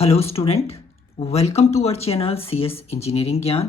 Hello student, welcome to our channel CS engineering Gyan.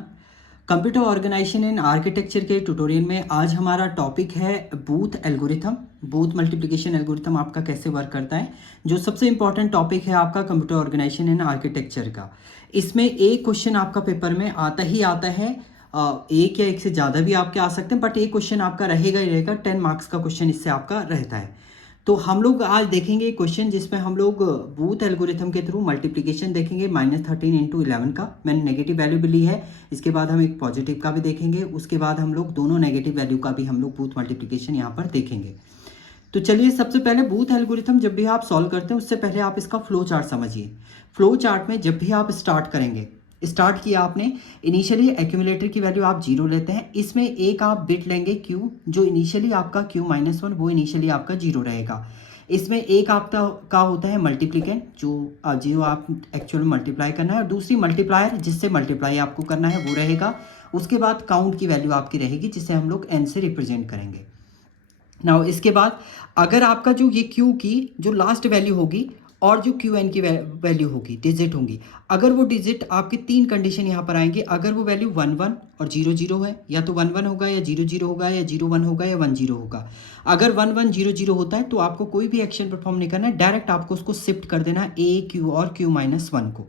Computer organisation and architecture के tutorial में आज हमारा topic है Booth algorithm. Booth multiplication algorithm आपका कैसे वर्क करता है, जो सबसे इंपॉर्टेंट टॉपिक है आपका कंप्यूटर ऑर्गेनाइजेशन एंड आर्किटेक्चर का। इसमें एक क्वेश्चन आपका पेपर में आता ही आता है। एक या एक से ज़्यादा भी आपके आ सकते हैं, बट एक क्वेश्चन आपका रहेगा ही रहेगा। 10 मार्क्स का क्वेश्चन इससे आपका रहता है। तो हम लोग आज देखेंगे क्वेश्चन जिसमें हम लोग बूथ एल्गोरिथम के थ्रू मल्टीप्लिकेशन देखेंगे -13 इंटू 11 का। मैंने नेगेटिव वैल्यू भी ली है। इसके बाद हम एक पॉजिटिव का भी देखेंगे। उसके बाद हम लोग दोनों नेगेटिव वैल्यू का भी हम लोग बूथ मल्टीप्लिकेशन यहाँ पर देखेंगे। तो चलिए, सबसे पहले बूथ एल्गोरिथम जब भी आप सॉल्व करते हैं उससे पहले आप इसका फ्लो चार्ट समझिए। फ्लो चार्ट में जब भी आप स्टार्ट करेंगे, स्टार्ट किया आपने, इनिशियली एक्यूमुलेटर की वैल्यू आप 0 लेते हैं। इसमें एक आप बिट लेंगे Q, जो इनिशियली आपका Q-1 वो इनिशियली आपका 0 रहेगा। इसमें एक आपका का होता है मल्टीप्लिकेंट, जो आप एक्चुअल मल्टीप्लाई करना है, और दूसरी मल्टीप्लायर जिससे मल्टीप्लाई आपको करना है वो रहेगा। उसके बाद काउंट की वैल्यू आपकी रहेगी, जिसे हम लोग n से रिप्रेजेंट करेंगे। नाउ इसके बाद अगर आपका जो ये Q की जो लास्ट वैल्यू होगी और जो Qn की वैल्यू होगी, डिजिट होंगी, अगर वो डिजिट आपकी 3 कंडीशन यहाँ पर आएंगे। अगर वो वैल्यू 1 1 और 0 0 है, या तो 1 1 होगा, या 0 0 होगा, या 0 1 होगा, या 1 0 होगा। अगर 1 1 0 0 होता है तो आपको कोई भी एक्शन परफॉर्म नहीं करना है, डायरेक्ट आपको उसको शिफ्ट कर देना है A Q और Q-1 को,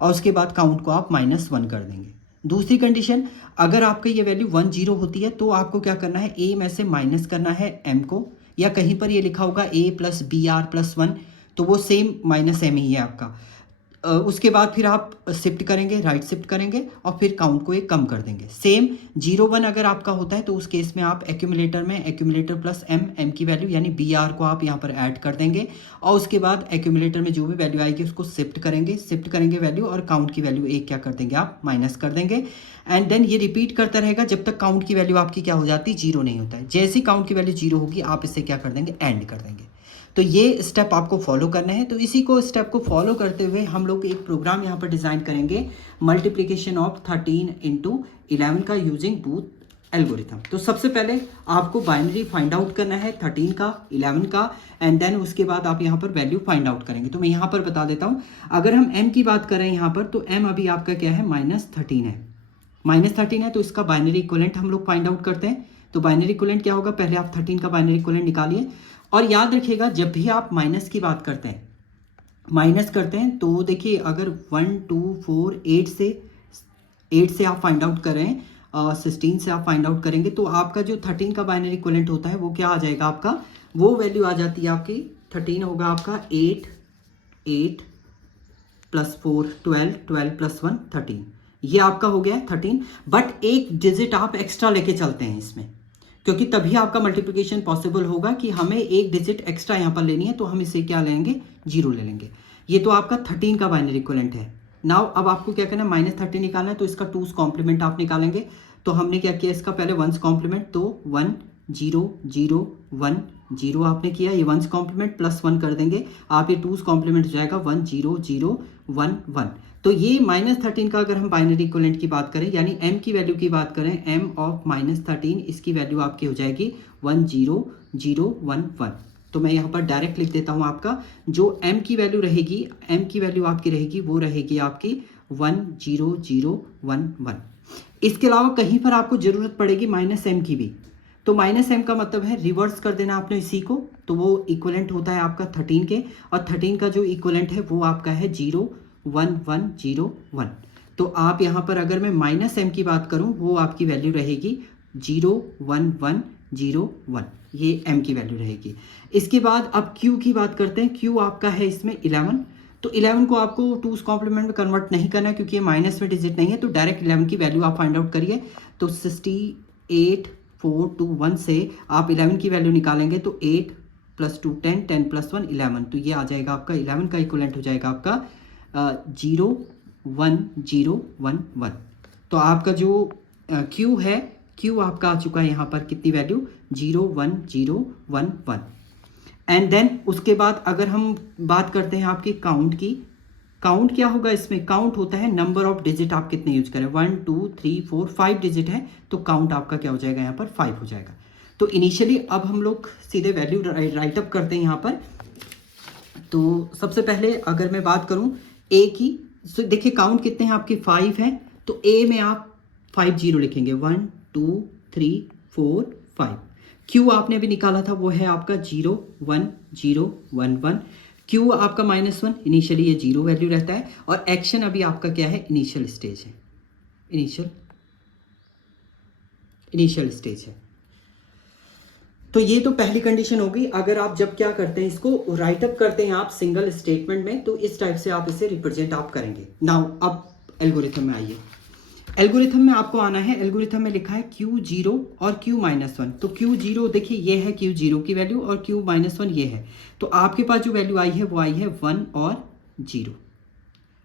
और उसके बाद काउंट को आप -1 कर देंगे। दूसरी कंडीशन, अगर आपका ये वैल्यू 1 0 होती है तो आपको क्या करना है, A में से माइनस करना है M को, या कहीं पर ये लिखा होगा A + BR + 1, तो वो सेम -M ही है आपका। उसके बाद फिर आप शिफ्ट करेंगे, राइट शिफ्ट करेंगे, और फिर काउंट को एक कम कर देंगे। सेम 0 1 अगर आपका होता है तो उस केस में आप एक्यूमुलेटर में एक्यूमुलेटर प्लस M की वैल्यू यानी BR को आप यहाँ पर ऐड कर देंगे, और उसके बाद एक्यूमुलेटर में जो भी वैल्यू आएगी उसको शिफ्ट करेंगे वैल्यू, और काउंट की वैल्यू एक क्या कर देंगे आप माइनस कर देंगे। एंड देन ये रिपीट करता रहेगा जब तक काउंट की वैल्यू आपकी क्या हो जाती, 0 नहीं होता है। जैसे ही काउंट की वैल्यू 0 होगी आप इसे क्या कर देंगे, एंड कर देंगे। तो ये स्टेप आपको फॉलो करना है। तो इसी को स्टेप को फॉलो करते हुए हम लोग एक प्रोग्राम यहाँ पर डिज़ाइन करेंगे, मल्टीप्लिकेशन ऑफ 13 इंटू 11 का यूजिंग बूथ एल्गोरिथम। तो सबसे पहले आपको बाइनरी फाइंड आउट करना है 13 का, 11 का, एंड देन उसके बाद आप यहाँ पर वैल्यू फाइंड आउट करेंगे। तो मैं यहाँ पर बता देता हूँ, अगर हम m की बात करें यहाँ पर, तो m अभी आपका क्या है, -13 है। -13 है तो इसका बाइनरी इक्विवेलेंट हम लोग फाइंड आउट करते हैं। तो बाइनरी इक्विवेलेंट क्या होगा, पहले आप 13 का बाइनरी इक्विवेलेंट निकालिए। और याद रखिएगा, जब भी आप माइनस की बात करते हैं, माइनस करते हैं, तो देखिए अगर 1 2 4 8 से आप फाइंड आउट करें, 16 से आप फाइंड आउट करेंगे, तो आपका जो 13 का बाइनरी इक्विवेलेंट होता है वो क्या आ जाएगा आपका, वो वैल्यू आ जाती है आपकी 13 होगा आपका 8 8 + 4 12 12 + 1 13। ये आपका हो गया 13, बट एक डिजिट आप एक्स्ट्रा लेके चलते हैं इसमें, क्योंकि तभी आपका मल्टीप्लिकेशन पॉसिबल होगा कि हमें एक डिजिट एक्स्ट्रा यहाँ पर लेनी है। तो हम इसे क्या लेंगे, 0 ले लेंगे। ये तो आपका 13 का बाइनरी इक्विवेलेंट है। नाउ अब आपको क्या करना है, -13 निकालना है, तो इसका 2's कॉम्प्लीमेंट आप निकालेंगे। तो हमने क्या किया, इसका पहले 1's कॉम्प्लीमेंट, तो 1 0 0 1 0 आपने किया, ये 1's कॉम्प्लीमेंट +1 कर देंगे आप, ये 2's कॉम्प्लीमेंट हो जाएगा 1 0 0 1 1। तो ये -13 का अगर हम बाइनरी इक्विवेलेंट की बात करें, यानी m की वैल्यू की बात करें, m ऑफ -13, इसकी वैल्यू आपकी हो जाएगी 1 0 0 1 1। तो मैं यहाँ पर डायरेक्ट लिख देता हूँ, आपका जो m की वैल्यू रहेगी, m की वैल्यू आपकी रहेगी, वो रहेगी आपकी 1 0 0 1 1। इसके अलावा कहीं पर आपको ज़रूरत पड़ेगी -m की भी, तो -m का मतलब है रिवर्स कर देना आपने इसी को। तो वो इक्विवेलेंट होता है आपका 13 के, और 13 का जो इक्विवेलेंट है वो आपका है 0 1 1 0 1। तो आप यहाँ पर अगर मैं -m की बात करूँ, वो आपकी वैल्यू रहेगी 0 1 1 0 1, ये m की वैल्यू रहेगी। इसके बाद अब q की बात करते हैं। q आपका है इसमें 11, तो 11 को आपको 2's कॉम्प्लीमेंट में कन्वर्ट नहीं करना है, क्योंकि ये माइनस में डिजिट नहीं है। तो डायरेक्ट 11 की वैल्यू आप फाइंड आउट करिए। तो 68 4 2 1 से आप 11 की वैल्यू निकालेंगे, तो 8 + 2 10 10 + 1 11, तो ये आ जाएगा आपका 11 का इक्विवेलेंट हो जाएगा आपका 0 1 0 1 1। तो आपका जो Q है, Q आपका आ चुका है यहाँ पर कितनी वैल्यू, 0 1 0 1 1। एंड देन उसके बाद अगर हम बात करते हैं आपकी काउंट की, काउंट क्या होगा इसमें, काउंट होता है नंबर ऑफ डिजिट आप कितने यूज करें, 1 2 3 4 5 डिजिट है, तो काउंट आपका क्या हो जाएगा यहाँ पर 5 हो जाएगा। तो इनिशियली अब हम लोग सीधे वैल्यू राइट अप करते हैं यहाँ पर। तो सबसे पहले अगर मैं बात करूँ ए की, so देखिए काउंट कितने हैं आपके 5 हैं, तो ए में आप 5 जीरो लिखेंगे, 1 2 3 4 5। क्यू आपने अभी निकाला था वो है आपका 0 1 0 1 1। क्यू आपका -1, इनिशियली ये 0 वैल्यू रहता है, और एक्शन अभी आपका क्या है, इनिशियल स्टेज है, इनिशियल स्टेज है। तो ये तो पहली कंडीशन होगी। अगर आप जब क्या करते हैं, इसको राइट अप करते हैं आप सिंगल स्टेटमेंट में, तो इस टाइप से आप इसे रिप्रेजेंट आप करेंगे। नाउ अब एल्गोरिथम में आइए। एल्गोरिथम में आपको आना है, एल्गोरिथम में लिखा है Q0 और Q-1। तो Q0 देखिए ये है Q0 की वैल्यू, और Q-1 ये है। तो आपके पास जो वैल्यू आई है वो आई है 1 और 0,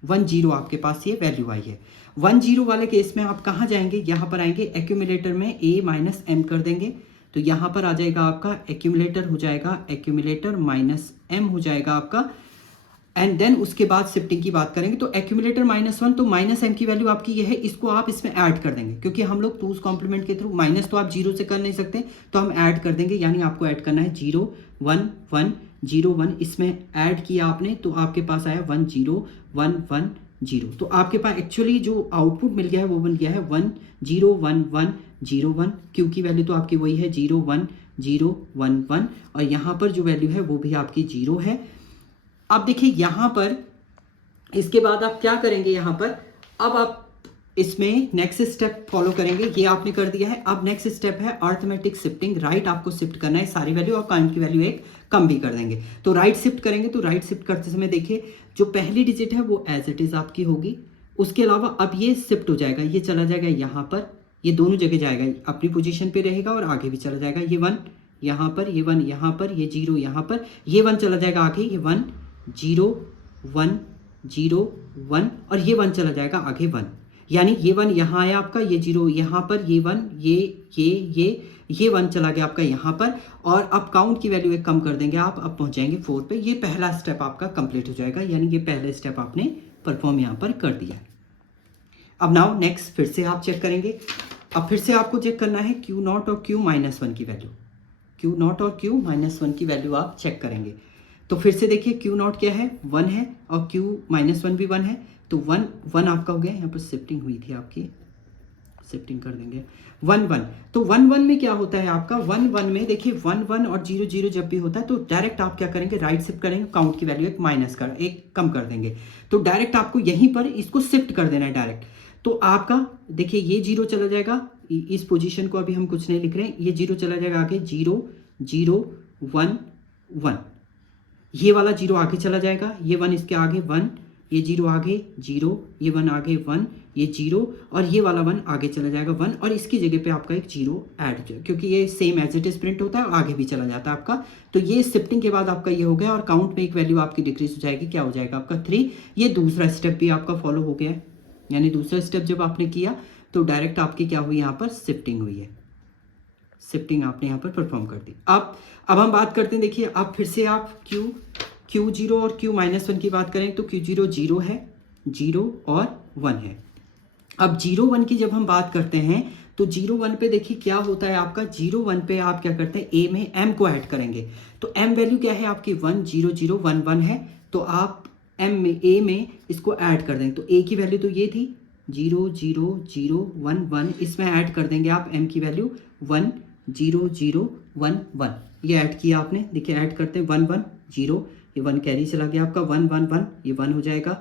1 0 आपके पास ये वैल्यू आई है। 1 0 वाले केस में आप कहाँ जाएंगे, यहाँ पर आएंगे एक्यूमुलेटर में a माइनस m कर देंगे, तो यहाँ पर आ जाएगा आपका एक्यूमुलेटर हो जाएगा, एक्यूमुलेटर माइनस m हो जाएगा आपका। एंड देन उसके बाद शिफ्टिंग की बात करेंगे, तो एक्यूमुलेटर -1, तो -m की वैल्यू आपकी ये है, इसको आप इसमें ऐड कर देंगे, क्योंकि हम लोग टूज कॉम्प्लीमेंट के थ्रू माइनस तो आप 0 से कर नहीं सकते, तो हम ऐड कर देंगे, यानी आपको ऐड करना है 0 1 1 0 1, इसमें ऐड किया आपने तो आपके पास आया 1 0 1 1 0। तो आपके पास एक्चुअली जो आउटपुट मिल गया है वो बन गया है 1 0 1 1 0 1। क्यू की वैल्यू तो आपकी वही है 0 1 0 1 1, और यहाँ पर जो वैल्यू है वो भी आपकी 0 है। अब देखिए यहाँ पर इसके बाद आप क्या करेंगे, यहाँ पर अब आप इसमें नेक्स्ट स्टेप फॉलो करेंगे, ये आपने कर दिया है। अब नेक्स्ट स्टेप है अर्थमेटिक शिफ्टिंग, राइट आपको शिफ्ट करना है सारी वैल्यू, और काउंट की वैल्यू एक कम भी कर देंगे। तो राइट शिफ्ट करेंगे, तो राइट शिफ्ट करते समय देखिए जो पहली डिजिट है वो एज इट इज आपकी होगी। उसके अलावा अब ये शिफ्ट हो जाएगा, ये चला जाएगा यहाँ पर, ये दोनों जगह जाएगा, अपनी पोजिशन पर रहेगा और आगे भी चला जाएगा। ये 1 यहाँ पर, ये 1 यहाँ पर, ये 0 यहाँ पर, ये 1 चला जाएगा आगे, ये 1 0 1 0 1, और ये 1 चला जाएगा आगे 1, यानी ये 1 यहाँ आया आपका, ये 0 यहाँ पर, ये 1 ये 1 चला गया आपका यहाँ पर। और अब काउंट की वैल्यू एक कम कर देंगे आप, अब पहुँच जाएंगे 4 पे। ये पहला स्टेप आपका कंप्लीट हो जाएगा, यानी ये पहले स्टेप आपने परफॉर्म यहाँ पर कर दिया। अब नाउ नेक्स्ट फिर से आप चेक करेंगे। अब फिर से आपको चेक करना है Q0 और Q-1 की वैल्यू, Q0 और Q-1 की वैल्यू आप चेक करेंगे। तो फिर से देखिए Q0 क्या है, 1 है, और Q-1 भी 1 है, तो 1 1 आपका हो गया। यहाँ पर शिफ्टिंग हुई थी आपकी, शिफ्टिंग कर देंगे 1 1। तो 1 1 में क्या होता है आपका, 1 1 में देखिए 1 1 और 0 0 जब भी होता है तो डायरेक्ट आप क्या करेंगे, राइट शिफ्ट करेंगे, काउंट की वैल्यू एक कम कर देंगे। तो डायरेक्ट आपको यहीं पर इसको शिफ्ट कर देना है डायरेक्ट। तो आपका देखिए ये 0 चला जाएगा, इस पोजीशन को अभी हम कुछ नहीं लिख रहे हैं, ये 0 चला जाएगा आगे, 0 0 1 1, ये वाला 0 आगे चला जाएगा, ये 1 इसके आगे 1, ये 0 आगे 0, ये 1 आगे 1, ये 0, और ये वाला 1 आगे चला जाएगा 1, और इसकी जगह पे आपका एक 0 ऐड हो जाएगा, क्योंकि ये same as it is print होता है और आगे भी चला जाता है आपका। तो ये शिफ्टिंग के बाद आपका ये हो गया, और काउंट में एक वैल्यू आपकी डिक्रीज हो जाएगी, क्या हो जाएगा आपका 3। ये दूसरा स्टेप भी आपका फॉलो हो गया है, यानी दूसरा स्टेप जब आपने किया तो डायरेक्ट आपकी क्या हुई, यहाँ पर शिफ्टिंग हुई है, शिफ्टिंग आपने यहाँ पर परफॉर्म कर दी। अब हम बात करते हैं, देखिए अब फिर से आप Q0 और Q-1 की बात करें तो Q0 0 है, 0 और 1 है। अब 0 1 की जब हम बात करते हैं तो 0 1 पे देखिए क्या होता है आपका, 0 1 पे आप क्या करते हैं, a में m को ऐड करेंगे। तो m वैल्यू क्या है आपकी 1 0 0 1 1 है, तो आप m में a में इसको ऐड कर देंगे। तो a की वैल्यू तो ये थी 0 0 0 1 1, इसमें ऐड कर देंगे आप m की वैल्यू 1 0 0 1 1, ये ऐड किया आपने, देखिए ऐड करते हैं 1 1 0, ये 1 कैरी चला गया आपका 1 1 1, ये 1 हो जाएगा,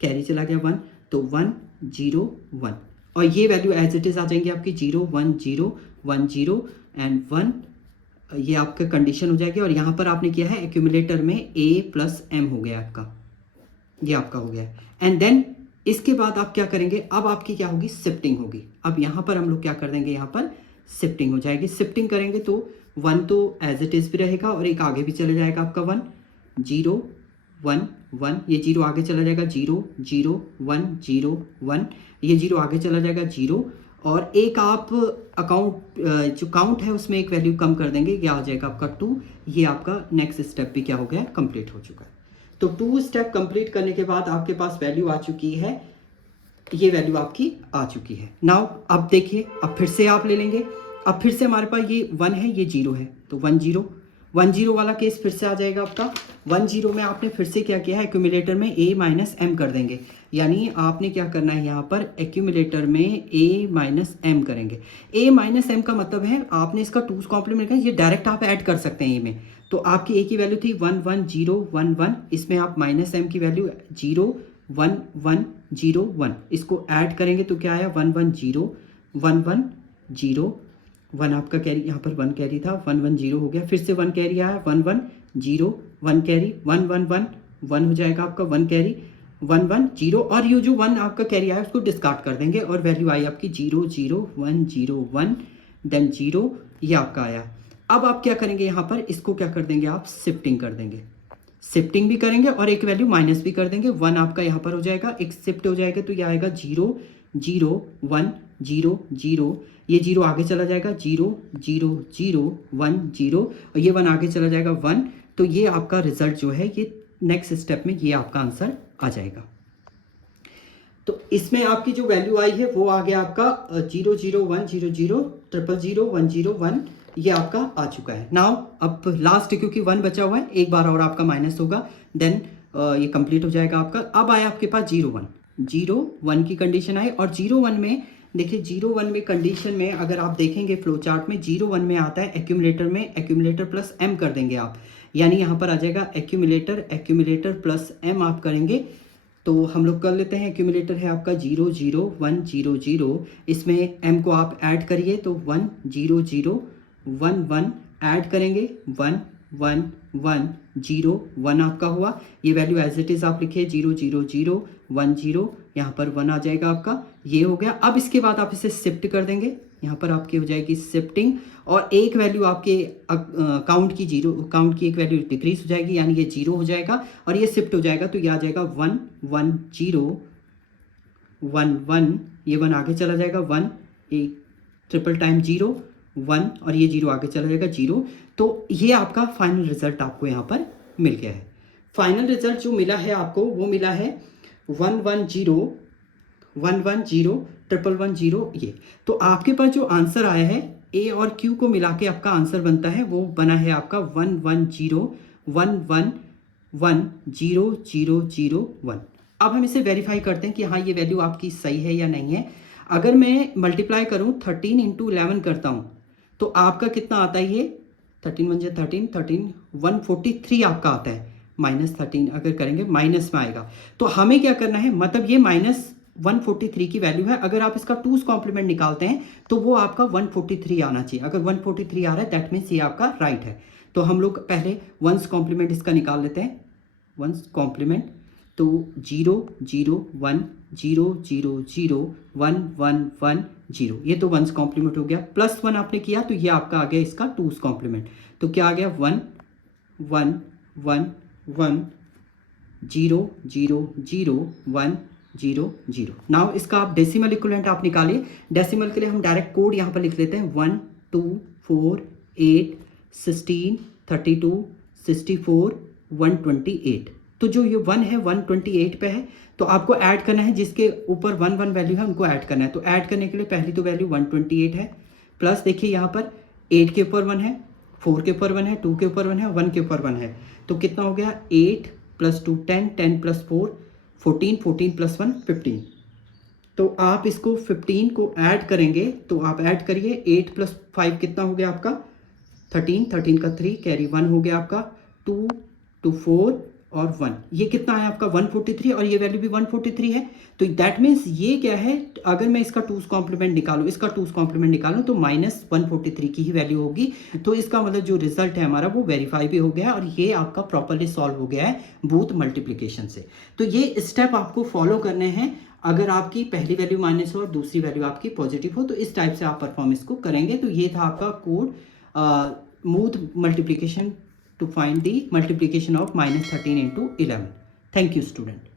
कैरी चला गया 1, तो 1 0 1, और ये वैल्यू एज इट इज आ जाएंगी आपकी 0 1 0 1 0 एंड 1, ये आपका कंडीशन हो जाएगी। और यहाँ पर आपने किया है एक्यूमुलेटर में a प्लस m हो गया आपका, ये आपका हो गया। एंड देन इसके बाद आप क्या करेंगे, अब आपकी क्या होगी, शिफ्टिंग होगी। अब यहाँ पर हम लोग क्या कर देंगे, यहाँ पर शिफ्टिंग हो जाएगी। शिफ्टिंग करेंगे तो 1 तो एज इट इज भी रहेगा, और एक आगे भी चला जाएगा आपका 1 0 1 1, ये 0 आगे चला जाएगा 0 0 1 0 1, ये 0 आगे चला जाएगा 0, और एक आप अकाउंट जो काउंट है उसमें एक वैल्यू कम कर देंगे, क्या हो जाएगा आपका 2। ये आपका नेक्स्ट स्टेप भी क्या हो गया, कंप्लीट हो चुका है। तो 2 स्टेप कंप्लीट करने के बाद आपके पास वैल्यू आ चुकी है, ये वैल्यू आपकी आ चुकी है। नाउ अब देखिए, अब फिर से आप ले लेंगे, अब फिर से हमारे पास ये 1 है, ये 0 है, तो 1 0 10 वाला केस फिर से आ जाएगा आपका। 10 में आपने फिर से क्या किया है, एक्यूमुलेटर में a माइनस एम कर देंगे, यानी आपने क्या करना है यहाँ पर एक्यूमुलेटर में a माइनस एम करेंगे। a माइनस एम का मतलब है आपने इसका 2's कॉम्प्लीमेंट किया, ये डायरेक्ट आप ऐड कर सकते हैं a में। तो आपकी a की वैल्यू थी 1 1 0 1 1, इसमें आप माइनस एम की वैल्यू 0 1 1 0 1, इसको ऐड करेंगे तो क्या आया 1 1 0 1 1 0 1, आपका कैरी यहाँ पर 1 कैरी था, 1 1 0 हो गया, फिर से 1 कैरी आया 1 1 0 1 कैरी 1 1 1 1 हो जाएगा आपका 1 कैरी 1 1 0, और ये जो 1 आपका कैरी आया उसको डिस्कार्ड कर देंगे और वैल्यू आई आपकी 0 0 1 0 1 देन 0, ये आपका आया। अब आप क्या करेंगे यहाँ पर, इसको क्या कर देंगे आप शिफ्टिंग कर देंगे, शिफ्टिंग भी करेंगे और एक वैल्यू माइनस भी कर देंगे। 1 आपका यहाँ पर हो जाएगा, एक शिफ्ट हो जाएगा तो ये आएगा 0 0 1 0 0, ये 0 आगे चला जाएगा 0 0 0 1 0, और ये 1 आगे चला जाएगा 1, तो ये आपका रिजल्ट जो है ये नेक्स्ट स्टेप में ये आपका आंसर आ जाएगा। तो इसमें आपकी जो वैल्यू आई है वो आ गया आपका 0 0 1 0 0 0 0 1 0 1, ये आपका आ चुका है। नाउ अब लास्ट क्योंकि 1 बचा हुआ है, एक बार और आपका माइनस होगा, देन ये कंप्लीट हो जाएगा आपका। अब आया आपके पास 0 1 0 1 की कंडीशन आई, और 0 1 में देखिए 0 1 में कंडीशन में अगर आप देखेंगे फ्लो चार्ट में 0 1 में आता है एक्यूमुलेटर में एक्यूमुलेटर प्लस एम कर देंगे आप, यानी यहाँ पर आ जाएगा एक्यूमुलेटर प्लस एम आप करेंगे। तो हम लोग कर लेते हैं, एक्यूमुलेटर है आपका 0 0 1 0 0, इसमें m को आप ऐड करिए तो 1 0 0 1 1 ऐड करेंगे 1 1 1 0 1 आपका हुआ, ये वैल्यू एज इट इज़ आप लिखिए 0 0 0 1 0, यहाँ पर 1 आ जाएगा आपका, ये हो गया। अब इसके बाद आप इसे शिफ्ट कर देंगे, यहाँ पर आपकी हो जाएगी शिफ्टिंग, और एक वैल्यू आपके काउंट की एक वैल्यू डिक्रीज हो जाएगी, यानी ये 0 हो जाएगा, और ये शिफ्ट हो जाएगा तो ये आ जाएगा 1 1 0 1 1, ये 1 आगे चला जाएगा 1, एक ट्रिपल टाइम 0 1, और ये 0 आगे चला जाएगा 0। तो ये आपका फाइनल रिजल्ट आपको यहाँ पर मिल गया है। फाइनल रिजल्ट जो मिला है आपको वो मिला है 1 1 0 1 1 0 1 1 0, ये। तो आपके पास जो आंसर आया है ए और क्यू को मिला के आपका आंसर बनता है, वो बना है आपका 1 1 0 1 1 1 0 0 0 1। अब हम इसे वेरीफाई करते हैं कि हाँ ये वैल्यू आपकी सही है या नहीं है। अगर मैं मल्टीप्लाई करूँ 13 इंटू 11 करता हूँ तो आपका कितना आता है, ये 13 1 13 13 143 आपका आता है। -13 अगर करेंगे माइनस में आएगा, तो हमें क्या करना है, मतलब ये -143 की वैल्यू है। अगर आप इसका 2's कॉम्प्लीमेंट निकालते हैं तो वो आपका 143 आना चाहिए। अगर 143 आ रहा है दैट मीन्स ये आपका राइट है। तो हम लोग पहले 1's कॉम्प्लीमेंट इसका निकाल लेते हैं। 1's कॉम्प्लीमेंट तो 0 0 1 0 0 0 1 1 1 0, ये तो 1's कॉम्प्लीमेंट हो गया। +1 आपने किया तो ये आपका आ गया इसका 2's कॉम्प्लीमेंट, तो क्या आ गया 1 1 1 1 0 0 0 1 0 0। नाउ इसका आप डेसिमल इक्विवेलेंट आप निकालिए। डेसिमल के लिए हम डायरेक्ट कोड यहाँ पर लिख लेते हैं 1 2 4 8 16 32 64 128। तो जो ये 1 है 128 पे है, तो आपको ऐड करना है जिसके ऊपर 1 1 वैल्यू है उनको ऐड करना है। तो ऐड करने के लिए पहली तो वैल्यू 128 है, प्लस देखिए यहाँ पर 8 के ऊपर 1 है, 4 के ऊपर 1 है, 2 के ऊपर 1 है, 1 के ऊपर 1 है, तो कितना हो गया 8 + 2 10 10 + 4 14 14 + 1 15। तो आप इसको 15 को ऐड करेंगे तो आप ऐड करिए 8 + 5 कितना हो गया आपका 13, 13 का 3 कैरी 1 हो गया आपका 2 2 4 और 1, ये कितना है आपका 143, और ये वैल्यू भी 143 है। तो दैट मीन्स ये क्या है, अगर मैं इसका 2's कॉम्प्लीमेंट निकालूं, इसका 2's कॉम्प्लीमेंट निकालूं तो -143 की ही वैल्यू होगी। तो इसका मतलब जो रिजल्ट है हमारा वो वेरीफाई भी हो गया और ये आपका प्रॉपरली सॉल्व हो गया है बूथ मल्टीप्लिकेशन से। तो ये स्टेप आपको फॉलो करने हैं। अगर आपकी पहली वैल्यू माइनस हो और दूसरी वैल्यू आपकी पॉजिटिव हो तो इस टाइप से आप परफॉर्मेंस को करेंगे। तो ये था आपका code booth multiplication to find the multiplication of -13 into 11. Thank you, student.